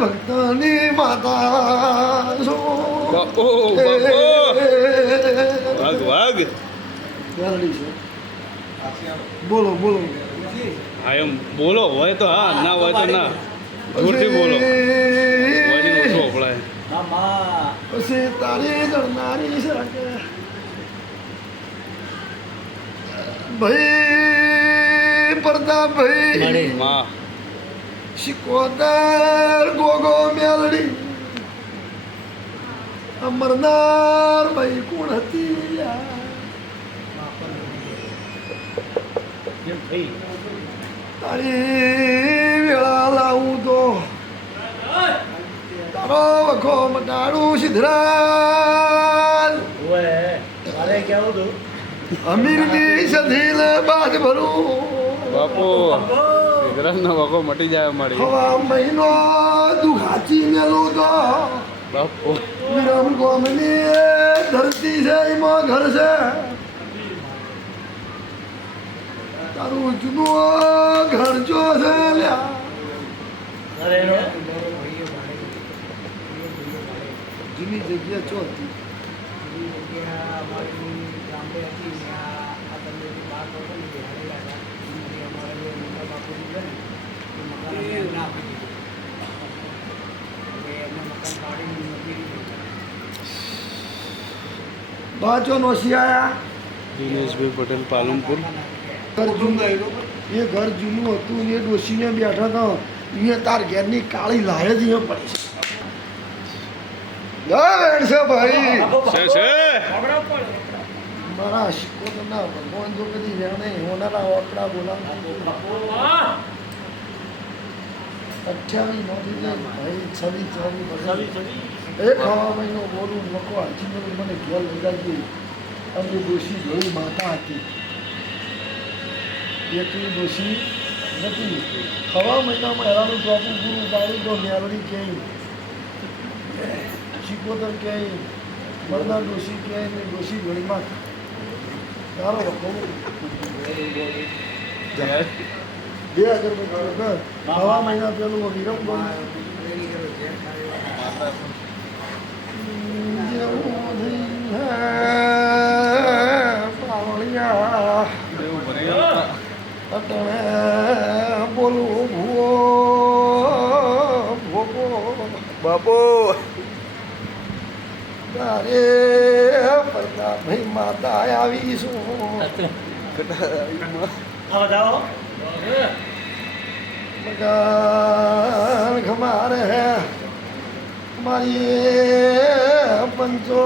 ભક્તની માતા છો બાપો બાપો વાઘ વાઘ. બોલો બોલો. હા એમ બોલો હોય તો હા ના હોય તો ના. જોરથી બોલો. પછી તારી કરનારી ભાઈ પ્રતાપભાઈ માં શિકોતર ગોગો મેલડી. અમરનાર ભાઈ કોણ હતી? તારી વેળા લાવું તો. તારો વખો મટાડું સિદ્ધરાજ. અમીરની સધીલ બાદ ભરું. બાપો. વખો મટી જાય મારી હવા મહિનો દુખાચી મેલો તો. બાપુ. વિરમ ગોમની ધરતી છે એમાં ઘર છે. તારું જૂનું ઘર જો છે લ્યા. જૂની જગ્યા ચો હતી બાચો નો શિયાળા. દિનેશભાઈ પટેલ પાલનપુર. ઘર જૂનું એ ઘર જૂનું હતું ને એ ડોસીને બેઠા હતા. અહીંયા તાર ઘેરની કાળી લાય જ અહીંયા પડી છે. જય વેણસે ભાઈ. છે છે. મારા શીખો તો ના ભગવાન જો કદી વેણે હોનારા ઓકડા બોલા અઠ્યાવીસ નોંધી ભાઈ છવ્વીસ ચોવીસ એ ખાવા મહિનો બોલું લોકો હાથી બોલું મને ઘેર લગાવી અમને ડોશી જોઈ માતા હતી. એટલી ડોશી નથી ખવા મહિનામાં હેરાનું ચોપું પૂરું પાડું તો મેલડી ક્યાંય શીખોતર ક્યાંય મરદા ડોશી ક્યાંય ને ડોશી ઘડીમાં ચાલો કહું બે હજાર રૂપિયા હવા મહિના પેલું વિરમ બોલ પાવળિયા એવું ભરી અટણે બોલું ભૂવો ભોગો બાપો તારે પ્રતાપભાઈ માતા આવીશું મકાન ખમારે હે. મારી પંચો.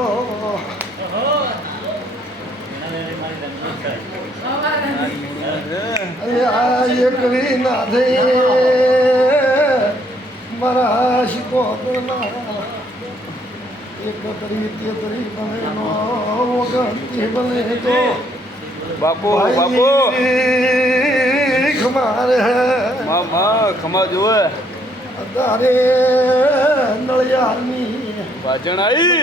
એકવી ના થઈ મારા શીખો એક તરી તે તરી બને નો ગણતી બને તો. બાપુ બાપો. ખમારે હે. માં માં ખમા જોવે તારે નળિયારની ભાજણ આવી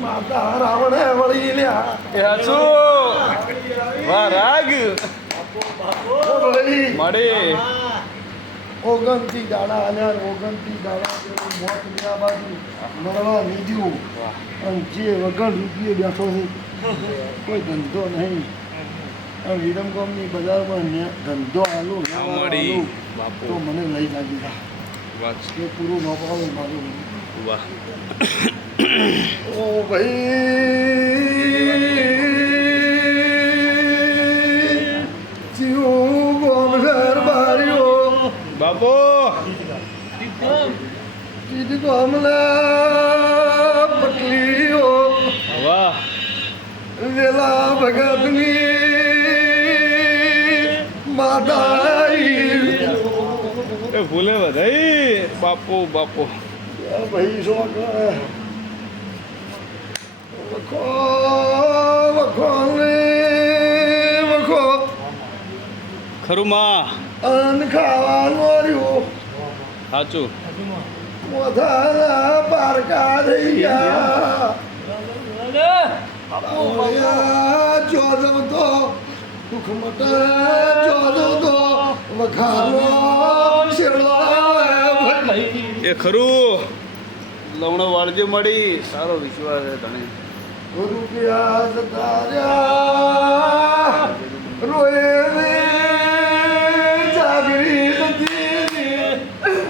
માતા રાવણે વળી લ્યા. એ હાચું. રાગ. મળે. ઓગણતી દાડા આલ્યા ઓગણતી દાડા મોત લ્યા બાજુ મળવા નીધ્યું અને જે વગર રૂપિયે બેઠો છે કોઈ ધંધો નહીં. વિરમગામની બજારમાં ધંધો આલું તો મને લઈ લાગી એ પૂરું ન મારું. વાહ. ઓ ભાઈ બાપો. પટલીઓ. વાહ. વેલા ભગતની બધાઈ બાપો બાપો. ભાઈ શું વખો વખો વખો. ખરું માં. અન ખાવાનું રહ્યું સાચું. મોથાના પારકા થઈ ગયા ઓયા જોદવ તો દુઃખ મટ ચોદવ તો એ ખરું. લવણો વાળજે મળી. સારો વિશ્વાસ છે તને.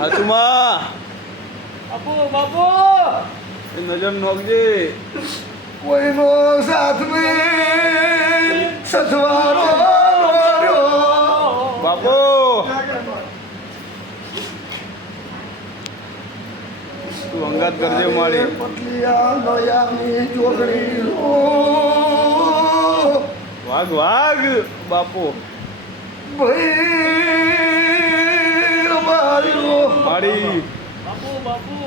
હાથમાં. બાપુ બાપુ. એ નજર નોખજે. કોઈનો સાથ મે સથવારો રહ્યો બાપો તું અંગાત કરજે મારી વાઘ વાઘ બાપો. ભાઈ મારી બાપુ.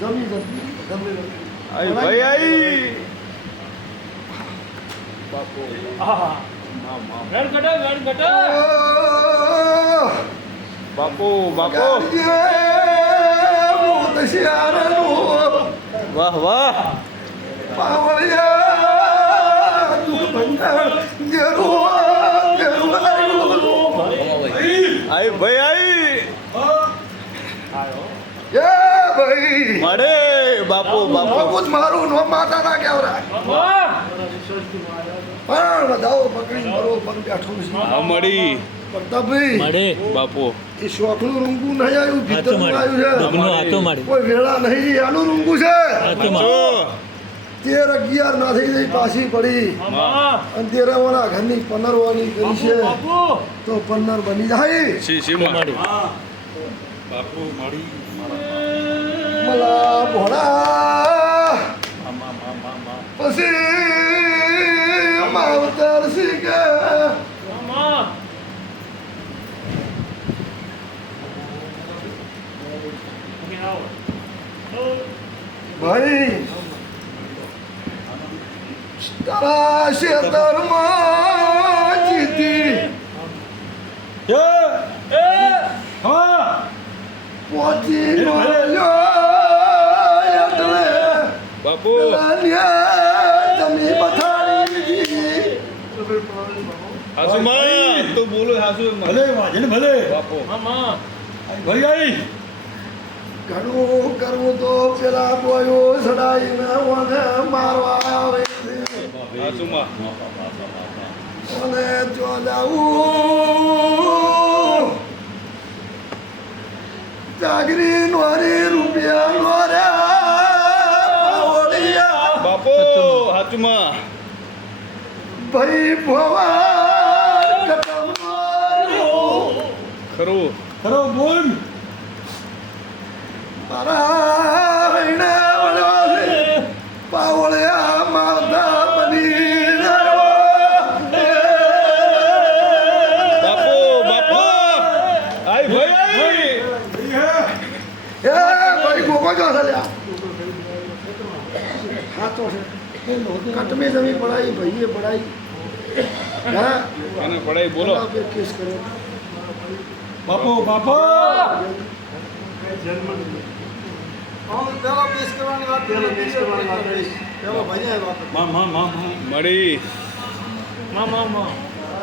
બાપુ ભાઈ આઈ બાપો. આહા મા મા વેણ વાહ વેણ કટો બાપો બાપો વાહ. વાહ આઈ ભાઈ મળે મારે બાપો બાપો. મારું નો માતા ના કેવરા પણ વધાવો મળી. પ્રતાપભાઈ મળે એ શોખનું રૂંગું નહીં આવ્યું ભીતરનું આવ્યું દુઃખનું છે હાથો મળે. કોઈ વેળા નહીં આનું રૂંગું છે. હાથો જો તેર અગિયાર ના થઈ પાછી પડી. અને અને તેરવાના ઘરની પંદરવાની કરી છે. તો પંદર બની જાય. બાપુ મળી. મલા ભોળા પછી માવતર શીખે મામા ઓકે આવો ભાઈ તારા ખેતરમાં જીતી એ પહોંચી એટલે બાપુ જમી પથારી. હાસુ માં તો બોલો હાસુ ભલે વાજે ભલે. બાપો. મામા ભાઈ આઈ. ઘણું કરવું તો પેલા બોયો સડાઈને ઓને મારવા આવે છે. ઓને જો જાગરી નોરી રૂપિયા નોર્યા બાપો હાથમાં. ભાઈ ભવા ખરું. ખરો બોલ. વળ્યો છે પાવળિયા માતા બની. બાપો બાપો આઈ ભાઈ આઈ એ ભાઈ ગોગો જો છે લ્યા. ખાતો છે. કટમે જમી પડાઈ ભાઈએ પડાઈ. હા? અને પડાઈ બોલો. કેસ કર્યો. બાપો બાપો. મા મા મા મા મળી મામા મામા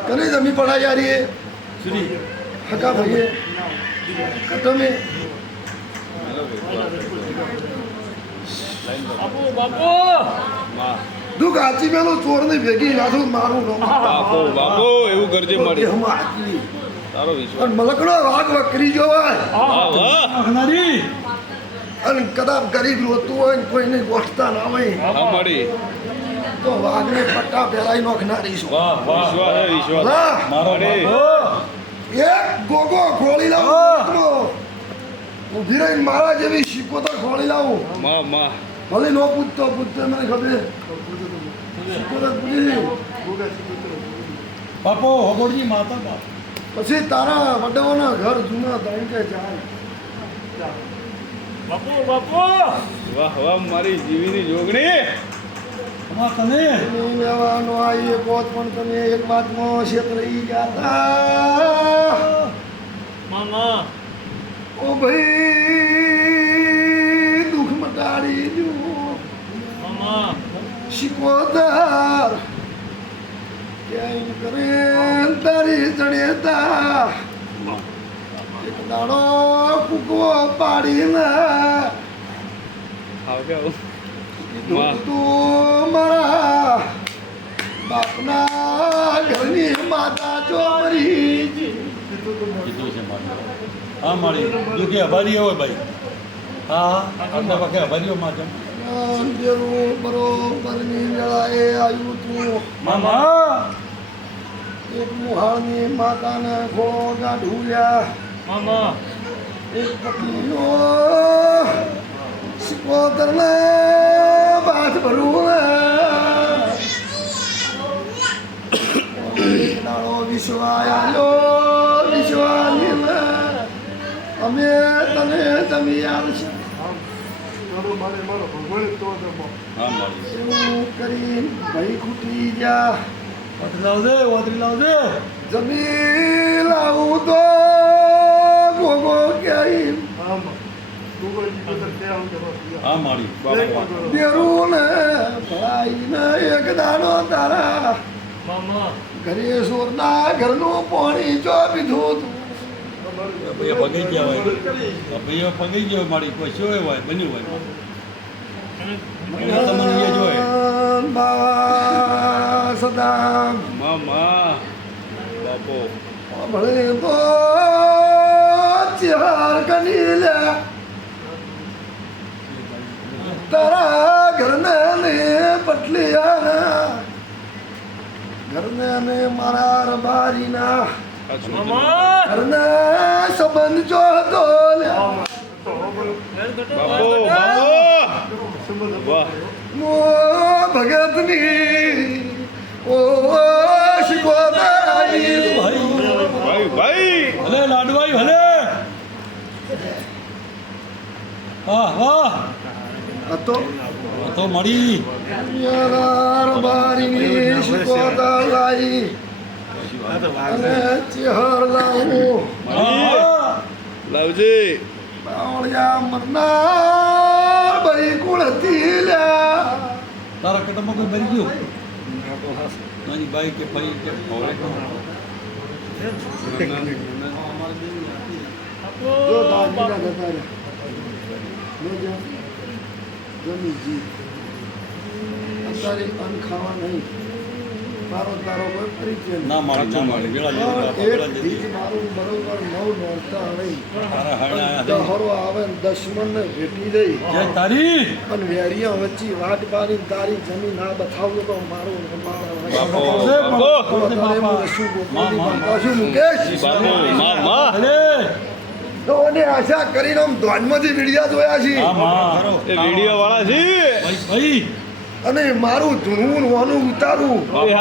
કને જમી પડાઈ યારી એ? શ્રી. હકા ભાઈએ. કટમે. બાપુ બાપુ! માં. દુઃખ આચી મેલો ચોર ને ભેગી નાખું મારું બાપો બાપો એવું કરજે મારી. હમ તારો વિશ્વાસ. મલકડો રાગ વકરી જોવાય. વાહ અને કદાચ ગરીબ રોતું હોય ને કોઈને ગોઠતા ના હોય. તો વાઘને પટ્ટા પહેરાઈ નોખનારી છું. વાહ વાહ વિશ્વાસ વિશ્વાસ. મારો મળી એક ગોગો ખોળી લાવો ઊભી રહીને મારા જેવી શીકોતર ખોળી લાવો. માં માં. ભલે નો પૂછતો પૂછતો મને ખબર. શીકોતર પૂછી બાપો હોગોડજી માતા બાપ. પછી તારા વડવાના ઘર જૂના ત્રણ કે ચાર બાપુ બાપુ! વાહ વાહ મારી જીવીની જોગણી. અમાર તને નહીં લેવાનો આ એક પણ તમે એક વાતમાં રહી ગયા હતા. મામા! ઓ ભાઈ દુઃખ મટાડી દઉં મામા! શિકોતર ક્યાંય કરે તારી ચડેતા એક દાડો કૂકો પાડીને મારા બાપના ઘરની માતા ચોમરી કીધું છે હા મારી. જો અભારી હોય ભાઈ. હા હા પાકે અભારીઓ માં અંધેરું બરોબરની વેળાએ આવ્યું તું. મામા! એક મુહાળની માતાને ઘોડો ગાઢુલ્યા મામા! સિકોતરને બાથ ભરવું વિશ્વાયો વિશ્વાની અમે હા એવું કરી ભાઈ ખૂટી ગયા વાતરી લાવ દે લાવ દે જમી લાવું તો સોરના ઘરનું પાણી જો પીધું તું. ભાઈ પગી ગયા હોય ભાઈ પગી ગયો મારી કોઈ શું હોય બન્યું હોય મામા. બાપો. ભલે તો ચાર કની લે. તારા ઘરને ને પટલિયા ઘરને ને મારા રબારીના સાચું ઘરને સંબંધ જો હતો ભગતની ઓ શિકોતરાઈ ભાઈ ભાઈ ભાઈ ભલે લાડવાઈ ભલે વાહ વાહ હતો આ મળી. યાર બારી શિકોતરાઈ અને ચહેર લાવું. લાવજી. બાવળિયા મરનાર બરી કુળ હતી લ્યા. તારા કટમાં કોઈ મરી ગયું? નાની બાઈ કે ભાઈ કે જો દાદીના જતા રહ્યા. જોજો જમીજી અત્યારે અન્ન ખાવા નહીં. તારો તારો કોઈ પરિચય ના મારી ના મારી વેળા લેવા પણ વેળા એક બીજ મારું બરોબર નવ નોંધતા નહીં દહરો આવે ને ભેટી દઈ. જય તારી. અને વેરિયા વચ્ચે વાટ પાડી તારી જમીન આ બતાવું તો મારું શું મુકેશ? ઓને આશા કરીને આમ ધ્વાનમાંથી વિડિયા જોયા છે. એ વીડિયો વાળા છે. ભાઈ ભાઈ. અને મારું ધૂણવું ને વાનું ઉતારું. એ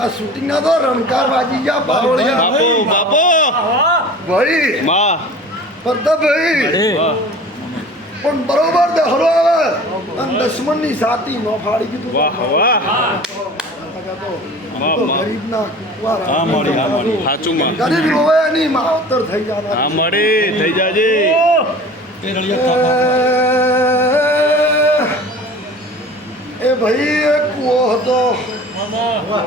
આ શૂટિંગ ના તો રણકાર વાજી ગયા બાવળિયા. બાપો બાપો ભાઈ. મા. એ પણ બરોબર દહરો આવે. અને દશમનની સાતી નો ફાડી દીધું. વાહ વાહ. એ ભાઈ એક કૂવો હતો. મામા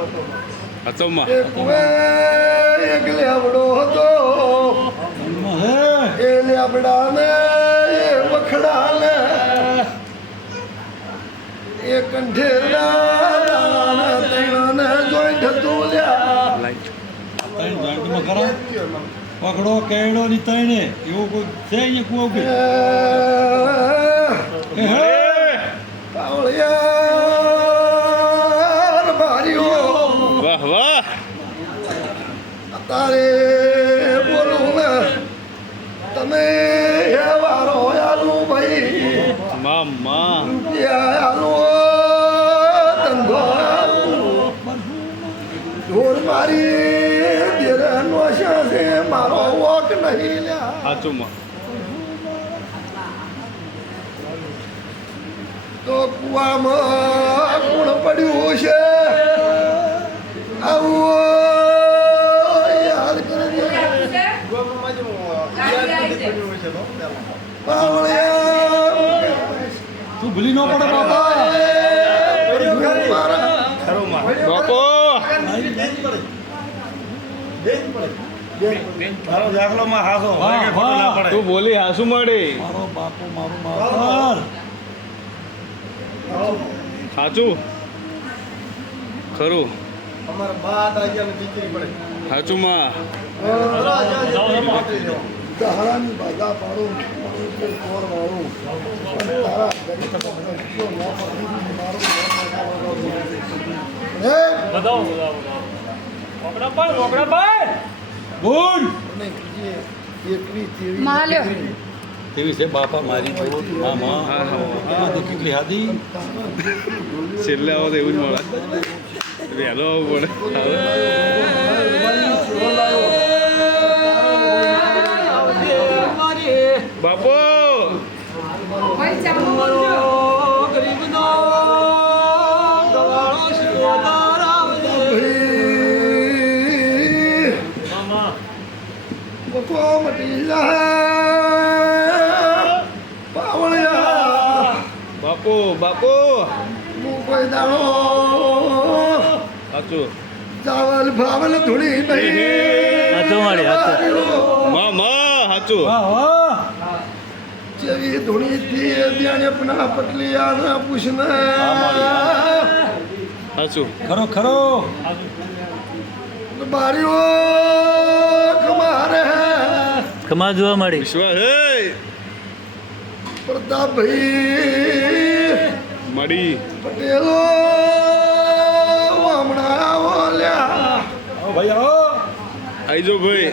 સાચું માં. એ કૂવે એક લેવડો હતો. એ લેબડાને એ વખડાને એ કંઠેરના ખરા? પકડો કેળો ની તણે એવું કોઈ છે અહીંયા કુવો કે વાહ વાહ. તારે સાચું તો કુવામાં કુણ પડ્યું છે. બાપો તારો દાખલો માં હાસો. કે ખોટો ના પડે. તું બોલી હાસુ મળી મારો બાપુ મારું માવતર સાચું ખરું. અમારા આવ્યા ને દીકરી પડે. સાચું માં. દહાડાની બાધા પાડું કોર વાળું. તારા ગરીબ જો ન પકડી મારું બતાવો બતાવો ઓકડા પર ઓકડા પર બોલ. તેવી છે બાપા મારી કેટલી હાથી છેલ્લે આવો તો એવું જ મળે. વહેલો આવવું પડે. સાચું ચાવલ ભાવલ ધૂળી નહીં હાચો મારી, હાચો. માં માં વાહ જેવી ધૂણી થી બેને પના પટલી આના પૂછને. સાચું ખરો ખરો. બારીઓ કમારે કમા જોવા મળી. વિશ્વાસ હે. પ્રતાપભાઈ મળી. પટેલો ભાઈ આવો. ભાઈ.